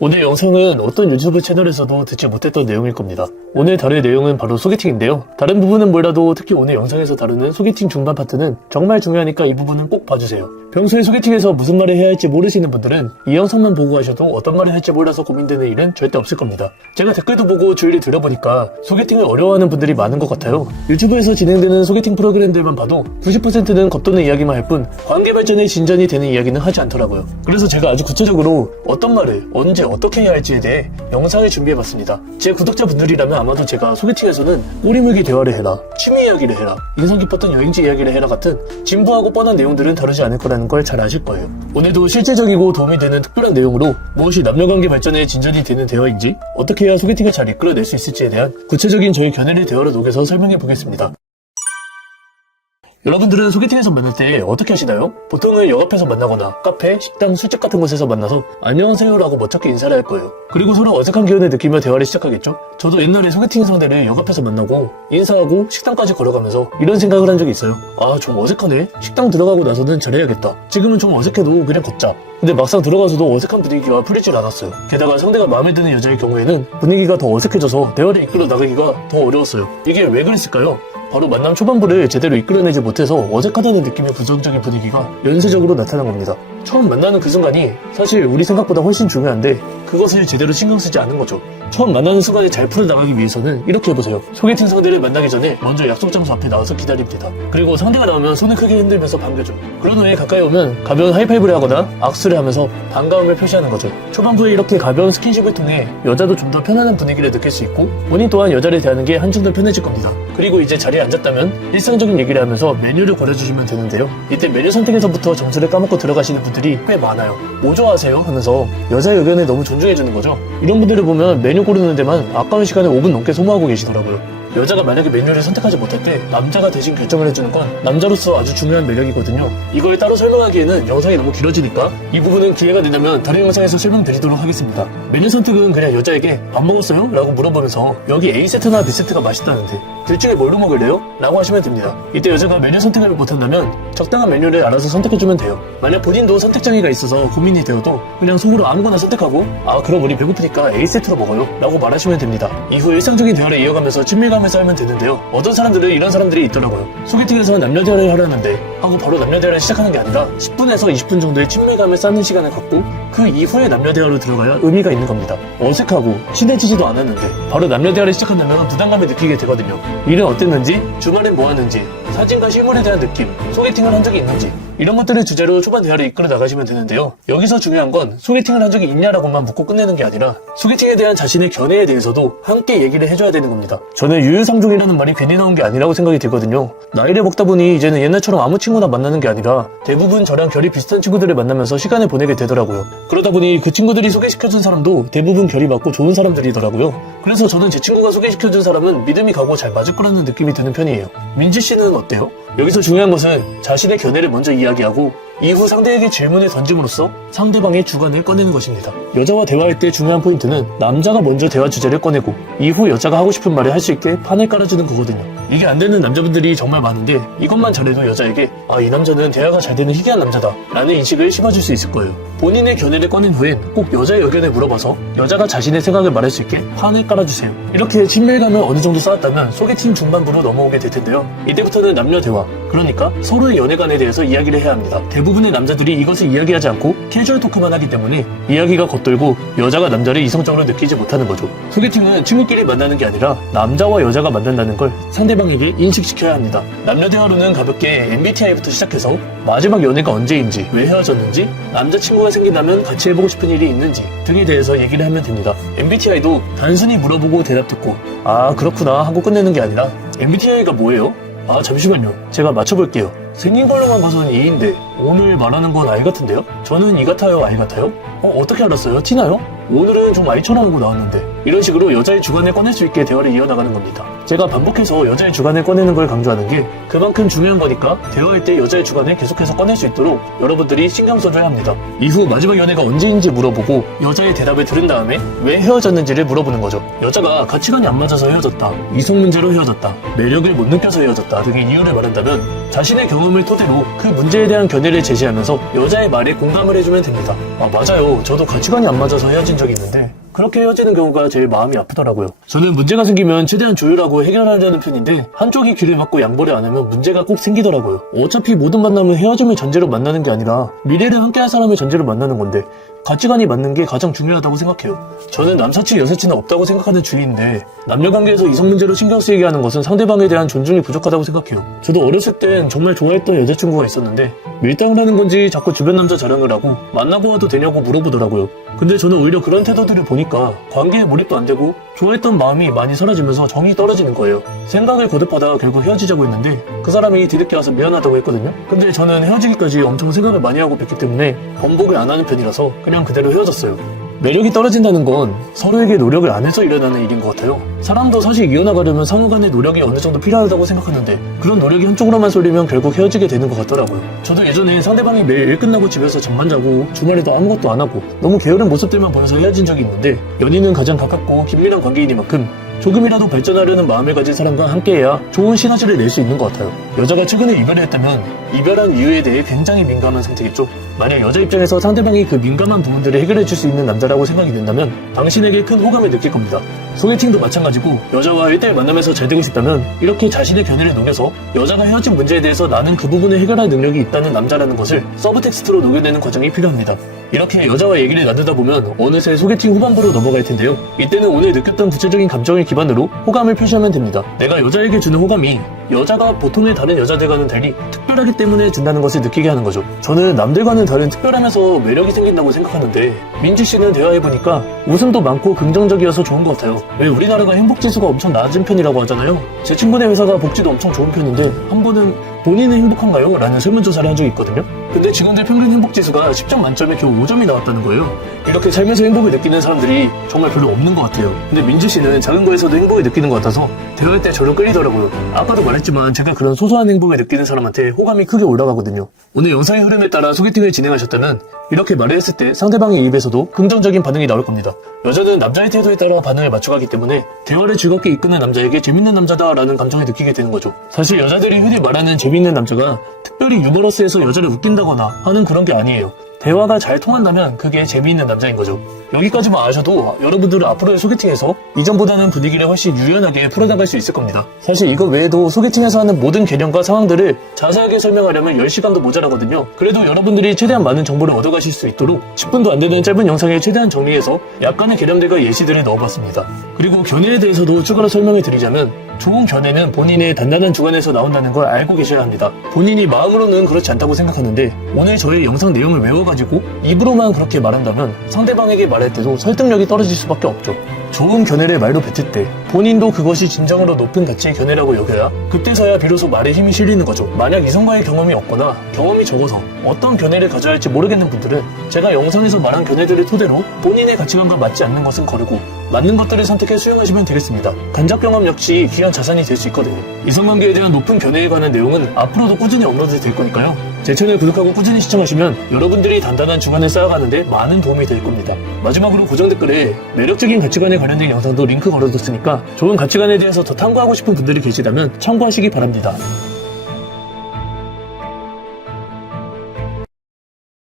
오늘 영상은 어떤 유튜브 채널에서도 듣지 못했던 내용일 겁니다. 오늘 다룰 내용은 바로 소개팅인데요. 다른 부분은 몰라도 특히 오늘 영상에서 다루는 소개팅 중반 파트는 정말 중요하니까 이 부분은 꼭 봐주세요. 평소에 소개팅에서 무슨 말을 해야 할지 모르시는 분들은 이 영상만 보고 가셔도 어떤 말을 할지 몰라서 고민되는 일은 절대 없을 겁니다. 제가 댓글도 보고 주위를 들여보니까 소개팅을 어려워하는 분들이 많은 것 같아요. 유튜브에서 진행되는 소개팅 프로그램들만 봐도 90%는 겁도는 이야기만 할 뿐 관계 발전에 진전이 되는 이야기는 하지 않더라고요. 그래서 제가 아주 구체적으로 어떤 말을 언제 어떻게 해야 할지에 대해 영상을 준비해봤습니다. 제 구독자분들이라면 아마도 제가 소개팅에서는 꼬리물기 대화를 해라, 취미 이야기를 해라, 인상 깊었던 여행지 이야기를 해라 같은 진부하고 뻔한 내용들은 다루지 않을 거라는 걸 잘 아실 거예요. 오늘도 실제적이고 도움이 되는 특별한 내용으로 무엇이 남녀관계 발전에 진전이 되는 대화인지, 어떻게 해야 소개팅을 잘 이끌어낼 수 있을지에 대한 구체적인 저희 견해를 대화로 녹여서 설명해 보겠습니다. 여러분들은 소개팅에서 만날 때 어떻게 하시나요? 보통은 역 앞에서 만나거나 카페, 식당, 술집 같은 곳에서 만나서 안녕하세요라고 멋쩍게 인사를 할 거예요. 그리고 서로 어색한 기운을 느끼며 대화를 시작하겠죠? 저도 옛날에 소개팅 상대를 역 앞에서 만나고 인사하고 식당까지 걸어가면서 이런 생각을 한 적이 있어요. 아, 좀 어색하네. 식당 들어가고 나서는 잘해야겠다. 지금은 좀 어색해도 그냥 걷자. 근데 막상 들어가서도 어색한 분위기가 풀리질 않았어요. 게다가 상대가 마음에 드는 여자의 경우에는 분위기가 더 어색해져서 대화를 이끌어 나가기가 더 어려웠어요. 이게 왜 그랬을까요? 바로 만남 초반부를 제대로 이끌어내지 못해서 어색하다는 느낌의 부정적인 분위기가 연쇄적으로 나타난 겁니다. 처음 만나는 그 순간이 사실 우리 생각보다 훨씬 중요한데 그것을 제대로 신경 쓰지 않은 거죠. 처음 만나는 순간에 잘 풀어나가기 위해서는 이렇게 해보세요. 소개팅 상대를 만나기 전에 먼저 약속 장소 앞에 나와서 기다립니다. 그리고 상대가 나오면 손을 크게 흔들면서 반겨줘. 그런 후에 가까이 오면 가벼운 하이파이브를 하거나 악수를 하면서 반가움을 표시하는 거죠. 초반부에 이렇게 가벼운 스킨십을 통해 여자도 좀 더 편안한 분위기를 느낄 수 있고 본인 또한 여자를 대하는 게 한층 더 편해질 겁니다. 그리고 이제 자리에 앉았다면 일상적인 얘기를 하면서 메뉴를 고려주시면 되는데요. 이때 메뉴 선택에서부터 점수를 까먹고 들어가시는 분들이 꽤 많아요. 뭐 좋아하세요? 하면서 여자의 의견을 너무 존중해주는 거죠. 이런 분들을 보면 메뉴 고르는 데만 아까운 시간을 5분 넘게 소모하고 계시더라고요. 여자가 만약에 메뉴를 선택하지 못할 때 남자가 대신 결정을 해주는 건 남자로서 아주 중요한 매력이거든요. 이걸 따로 설명하기에는 영상이 너무 길어지니까 이 부분은 기회가 된다면 다른 영상에서 설명드리도록 하겠습니다. 메뉴 선택은 그냥 여자에게 밥 먹었어요? 라고 물어보면서 여기 A세트나 B세트가 맛있다는데 둘 중에 뭘로 먹을래요? 라고 하시면 됩니다. 이때 여자가 메뉴 선택을 못한다면 적당한 메뉴를 알아서 선택해주면 돼요. 만약 본인도 선택장애가 있어서 고민이 되어도 그냥 속으로 아무거나 선택하고 아 그럼 우리 배고프니까 A세트로 먹어요 라고 말하시면 됩니다. 이후 일상적인 대화를 이어가면서 친밀감을 쌓으면 되는데요. 어떤 사람들은 이런 사람들이 있더라고요. 소개팅에서 남녀 대화를 하려는데 하고 바로 남녀 대화를 시작하는 게 아니라 10분에서 20분 정도의 친밀감을 쌓는 시간을 갖고 그 이후에 남녀 대화로 들어가야 의미가 있는 겁니다. 어색하고 친해지지도 않았는데 바로 남녀 대화를 시작한다면 부담감을 느끼게 되거든요. 일은 어땠는지, 주말엔 뭐 하는지, 사진과 실물에 대한 느낌, 소개팅을 한 적이 있는지 이런 것들을 주제로 초반 대화를 이끌어 나가시면 되는데요. 여기서 중요한 건 소개팅을 한 적이 있냐라고만 묻고 끝내는 게 아니라 소개팅에 대한 자신의 견해에 대해서도 함께 얘기를 해줘야 되는 겁니다. 저는 유유상종이라는 말이 괜히 나온 게 아니라고 생각이 들거든요. 나이를 먹다 보니 이제는 옛날처럼 아무 친구나 만나는 게 아니라 대부분 저랑 결이 비슷한 친구들을 만나면서 시간을 보내게 되더라고요. 그러다 보니 그 친구들이 소개시켜준 사람도 대부분 결이 맞고 좋은 사람들이더라고요. 그래서 저는 제 친구가 소개시켜준 사람은 믿음이 가고 잘 맞을 거라는 느낌이 드는 편이에요. 민지 씨는 어때요? 여기서 중요한 것은 자신의 견해를 먼저 이야기하고 이후 상대에게 질문을 던짐으로써 상대방의 주관을 꺼내는 것입니다. 여자와 대화할 때 중요한 포인트는 남자가 먼저 대화 주제를 꺼내고 이후 여자가 하고 싶은 말을 할 수 있게 판을 깔아주는 거거든요. 이게 안 되는 남자분들이 정말 많은데 이것만 잘해도 여자에게 아, 이 남자는 대화가 잘 되는 희귀한 남자다 라는 인식을 심어줄 수 있을 거예요. 본인의 견해를 꺼낸 후엔 꼭 여자의 의견을 물어봐서 여자가 자신의 생각을 말할 수 있게 판을 깔아주세요. 이렇게 친밀감을 어느 정도 쌓았다면 소개팅 중반부로 넘어오게 될 텐데요. 이때부터는 남녀 대화, 그러니까 서로의 연애관에 대해서 이야기를 해야 합니다. 대부분의 남자들이 이것을 이야기하지 않고 캐주얼 토크만 하기 때문에 이야기가 겉돌고 여자가 남자를 이성적으로 느끼지 못하는 거죠. 소개팅은 친구끼리 만나는 게 아니라 남자와 여자가 만난다는 걸 상대방에게 인식시켜야 합니다. 남녀 대화로는 가볍게 MBTI부터 시작해서 마지막 연애가 언제인지, 왜 헤어졌는지, 남자친구가 생긴다면 같이 해보고 싶은 일이 있는지 등에 대해서 얘기를 하면 됩니다. MBTI도 단순히 물어보고 대답 듣고 아 그렇구나 하고 끝내는 게 아니라 MBTI가 뭐예요? 아 잠시만요. 제가 맞춰볼게요. 생긴 걸로만 봐서는 E인데 오늘 말하는 건 I 같은데요? 저는 E 같아요? I 같아요? 어떻게 알았어요? 티나요? 오늘은 좀 I처럼 하고 나왔는데 이런 식으로 여자의 주관을 꺼낼 수 있게 대화를 이어나가는 겁니다. 제가 반복해서 여자의 주관을 꺼내는 걸 강조하는 게 그만큼 중요한 거니까 대화할 때 여자의 주관을 계속해서 꺼낼 수 있도록 여러분들이 신경 써줘야 합니다. 이후 마지막 연애가 언제인지 물어보고 여자의 대답을 들은 다음에 왜 헤어졌는지를 물어보는 거죠. 여자가 가치관이 안 맞아서 헤어졌다, 이성 문제로 헤어졌다, 매력을 못 느껴서 헤어졌다 등의 이유를 말한다면 자신의 경험을 토대로 그 문제에 대한 견해를 제시하면서 여자의 말에 공감을 해주면 됩니다. 맞아요. 저도 가치관이 안 맞아서 헤어진 적이 있는데 그렇게 헤어지는 경우가 제일 마음이 아프더라고요. 저는 문제가 생기면 최대한 조율하고 해결하려는 편인데 한쪽이 귀를 막고 양보를 안 하면 문제가 꼭 생기더라고요. 어차피 모든 만남은 헤어짐을 전제로 만나는 게 아니라 미래를 함께할 사람을 전제로 만나는 건데 가치관이 맞는 게 가장 중요하다고 생각해요. 저는 남사친 여사친은 없다고 생각하는 주의인데 남녀관계에서 이성 문제로 신경 쓰이게 하는 것은 상대방에 대한 존중이 부족하다고 생각해요. 저도 어렸을 땐 정말 좋아했던 여자친구가 있었는데 밀당을 하는 건지 자꾸 주변 남자 자랑을 하고 만나고 와도 되냐고 물어보더라고요. 근데 저는 오히려 그런 태도들을 보니까 관계에 몰입도 안 되고 좋아했던 마음이 많이 사라지면서 정이 떨어지는 거예요. 생각을 거듭하다가 결국 헤어지자고 했는데 그 사람이 뒤늦게 와서 미안하다고 했거든요. 근데 저는 헤어지기까지 엄청 생각을 많이 하고 뵀기 때문에 번복을 안 하는 편이라서 그냥 그대로 헤어졌어요. 매력이 떨어진다는 건 서로에게 노력을 안 해서 일어나는 일인 것 같아요. 사람도 사실 이어나가려면 상호 간의 노력이 어느 정도 필요하다고 생각하는데 그런 노력이 한쪽으로만 쏠리면 결국 헤어지게 되는 것 같더라고요. 저도 예전에 상대방이 매일 일 끝나고 집에서 잠만 자고 주말에도 아무것도 안 하고 너무 게으른 모습들만 보여서 헤어진 적이 있는데 연인은 가장 가깝고 긴밀한 관계이니만큼 조금이라도 발전하려는 마음을 가진 사람과 함께해야 좋은 시너지를 낼 수 있는 것 같아요. 여자가 최근에 이별을 했다면 이별한 이유에 대해 굉장히 민감한 상태겠죠. 만약 여자 입장에서 상대방이 그 민감한 부분들을 해결해 줄 수 있는 남자라고 생각이 된다면 당신에게 큰 호감을 느낄 겁니다. 소개팅도 마찬가지고 여자와 1대1 만나면서 잘 되고 싶다면 이렇게 자신의 견해를 녹여서 여자가 헤어진 문제에 대해서 나는 그 부분을 해결할 능력이 있다는 남자라는 것을 서브텍스트로 녹여내는 과정이 필요합니다. 이렇게 여자와 얘기를 나누다 보면 어느새 소개팅 후반부로 넘어갈 텐데요. 이때는 오늘 느꼈던 구체적인 감정을 기반으로 호감을 표시하면 됩니다. 내가 여자에게 주는 호감이 여자가 보통의 다른 여자들과는 달리 특별하기 때문에 준다는 것을 느끼게 하는 거죠. 저는 남들과는 다른 특별하면서 매력이 생긴다고 생각하는데 민지 씨는 대화해보니까 웃음도 많고 긍정적이어서 좋은 것 같아요. 왜 우리나라가 행복지수가 엄청 낮은 편이라고 하잖아요. 제 친구네 회사가 복지도 엄청 좋은 편인데 한 번은 본인은 행복한가요? 라는 설문조사를 한 적이 있거든요. 근데 직원들 평균 행복지수가 10점 만점에 겨우 5점이 나왔다는 거예요. 이렇게 살면서 행복을 느끼는 사람들이 정말 별로 없는 것 같아요. 근데 민주 씨는 작은 거에서도 행복을 느끼는 것 같아서 대화할 때 저를 끌리더라고요. 아까도 말했지만 제가 그런 소소한 행복을 느끼는 사람한테 호감이 크게 올라가거든요. 오늘 영상의 흐름에 따라 소개팅을 진행하셨다면 이렇게 말을 했을 때 상대방의 입에서도 긍정적인 반응이 나올 겁니다. 여자는 남자의 태도에 따라 반응을 맞춰가기 때문에 대화를 즐겁게 이끄는 남자에게 재밌는 남자다라는 감정을 느끼게 되는 거죠. 사실 여자들이 흔히 말하는 재밌는 남자가 특별히 유머러스해서 여자를 웃긴다거나 하는 그런 게 아니에요. 대화가 잘 통한다면 그게 재미있는 남자인 거죠. 여기까지만 아셔도 여러분들은 앞으로의 소개팅에서 이전보다는 분위기를 훨씬 유연하게 풀어나갈 수 있을 겁니다. 사실 이거 외에도 소개팅에서 하는 모든 개념과 상황들을 자세하게 설명하려면 10시간도 모자라거든요. 그래도 여러분들이 최대한 많은 정보를 얻어가실 수 있도록 10분도 안 되는 짧은 영상에 최대한 정리해서 약간의 개념들과 예시들을 넣어봤습니다. 그리고 견해에 대해서도 추가로 설명을 드리자면 좋은 견해는 본인의 단단한 주관에서 나온다는 걸 알고 계셔야 합니다. 본인이 마음으로는 그렇지 않다고 생각하는데 오늘 저의 영상 내용을 외워가지고 입으로만 그렇게 말한다면 상대방에게 말할 때도 설득력이 떨어질 수밖에 없죠. 좋은 견해를 말로 뱉을 때 본인도 그것이 진정으로 높은 가치의 견해라고 여겨야 그때서야 비로소 말에 힘이 실리는 거죠. 만약 이성과의 경험이 없거나 경험이 적어서 어떤 견해를 가져야 할지 모르겠는 분들은 제가 영상에서 말한 견해들을 토대로 본인의 가치관과 맞지 않는 것은 거르고 맞는 것들을 선택해 수용하시면 되겠습니다. 간접 경험 역시 귀한 자산이 될 수 있거든요. 이성관계에 대한 높은 견해에 관한 내용은 앞으로도 꾸준히 업로드 될 거니까요. 제 채널 구독하고 꾸준히 시청하시면 여러분들이 단단한 주관을 쌓아가는데 많은 도움이 될 겁니다. 마지막으로 고정 댓글에 매력적인 가치관에 관련된 영상도 링크 걸어뒀으니까 좋은 가치관에 대해서 더 탐구하고 싶은 분들이 계시다면 참고하시기 바랍니다.